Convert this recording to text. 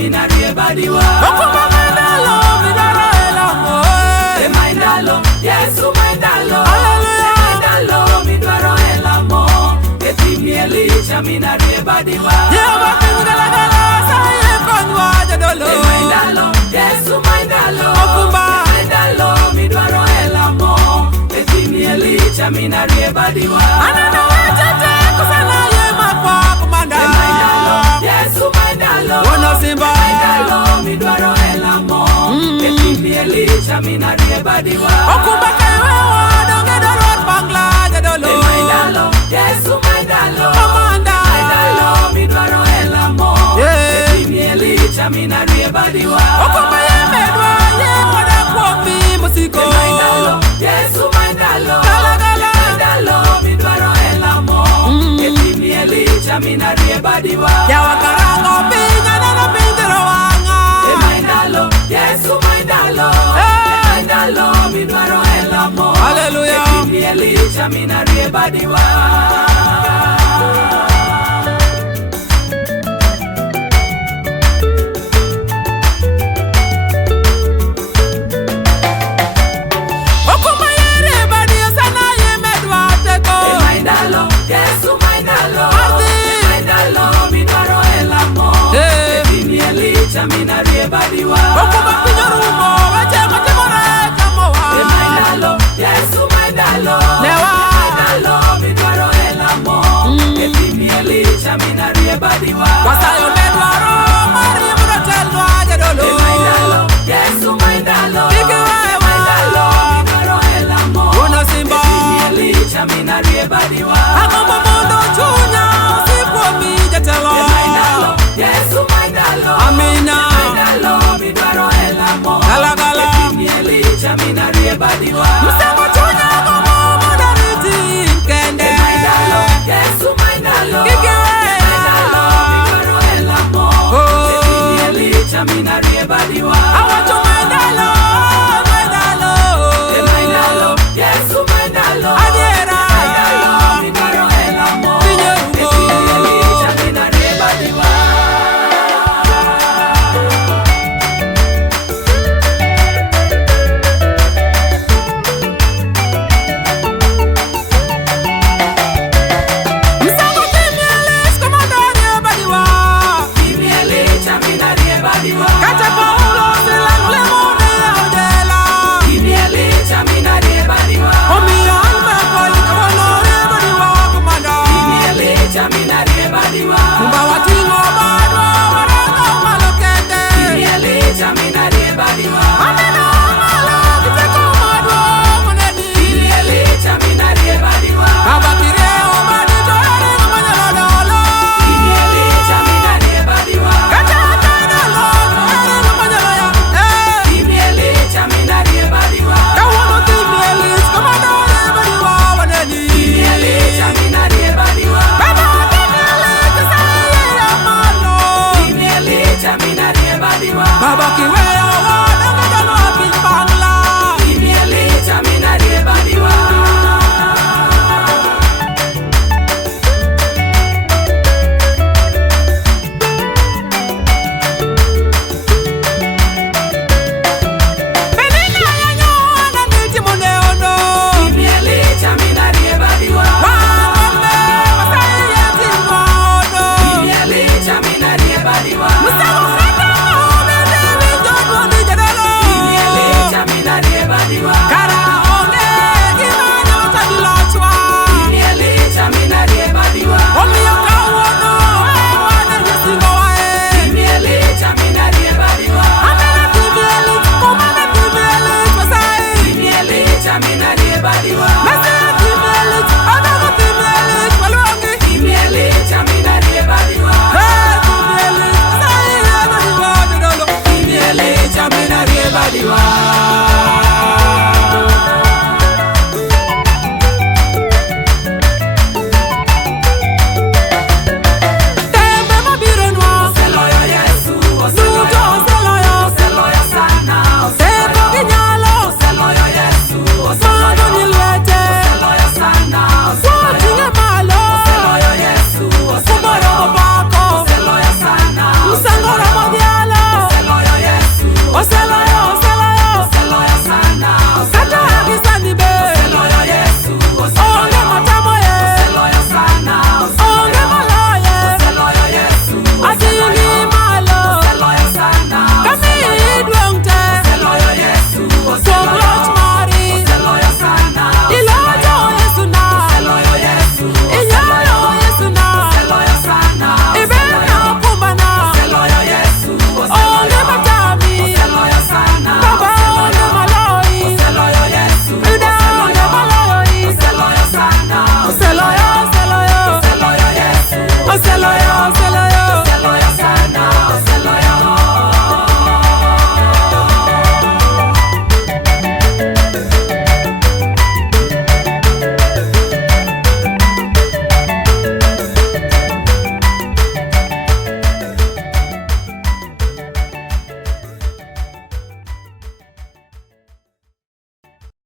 mina riebadiwa. Okuma mandalo midaro elamo. Mindalo, Yesu mindalo. Hallelujah. Mindalo midaro elamo. Etimi Elisha mina riebadiwa. Yeba pingala gala saye konwa jadolo. Mindalo, Yesu mindalo. Okuma Mindalo midaro elamo. Etimi Elisha mina riebadiwa. anana wachete kusana ye makwa kumanda. Mindalo, Yesu mindalo. Wana simba. Mindalo midaro elamo. Etimi Elisha mina riebadiwa. Okuma kaiwe wadonge dorot bangla jadolo. Mindalo, Yesu mindalo. Komanda. Mindalo midaro elamo. Yeah. Etimi Elisha mina riebadiwa. Okuma ye medwa ye wada kwomi musiko. Mindalo, Yesu mindalo. Gala gala. Mindalo midaro elamo. Etimi Elisha mina riebadiwa. Ya wakarango pinya nana pindiro wanga. Mindalo, Yesu mindalo. Mindalo midaro elamo. Hallelujah. Etimi Elisha mina riebadiwa. Okuma yere badio sana ye medwa teko. Mindalo, Yesu mindalo. Ati. Mindalo midaro elamo. Eh. Etimi Elisha mina riebadiwa. Okuma pinyorumo wache matimore kamowa. Mindalo, Yesu mindalo. Newa. Mindalo midaro elamo. Etimi Elisha mina riebadiwa. Wasayo medwaro mari murotelwa jadolo. Mindalo, Yesu mindalo. Bigi wewe. Mindalo midaro elamo. Wana simba. Etimi Elisha mina riebadiwa. Agombo mondo chunya usiku mi jatelo. Mindalo, Yesu mindalo. Amina. Mindalo midaro elamo. Gala gala. Etimi Elisha mina riebadiwa.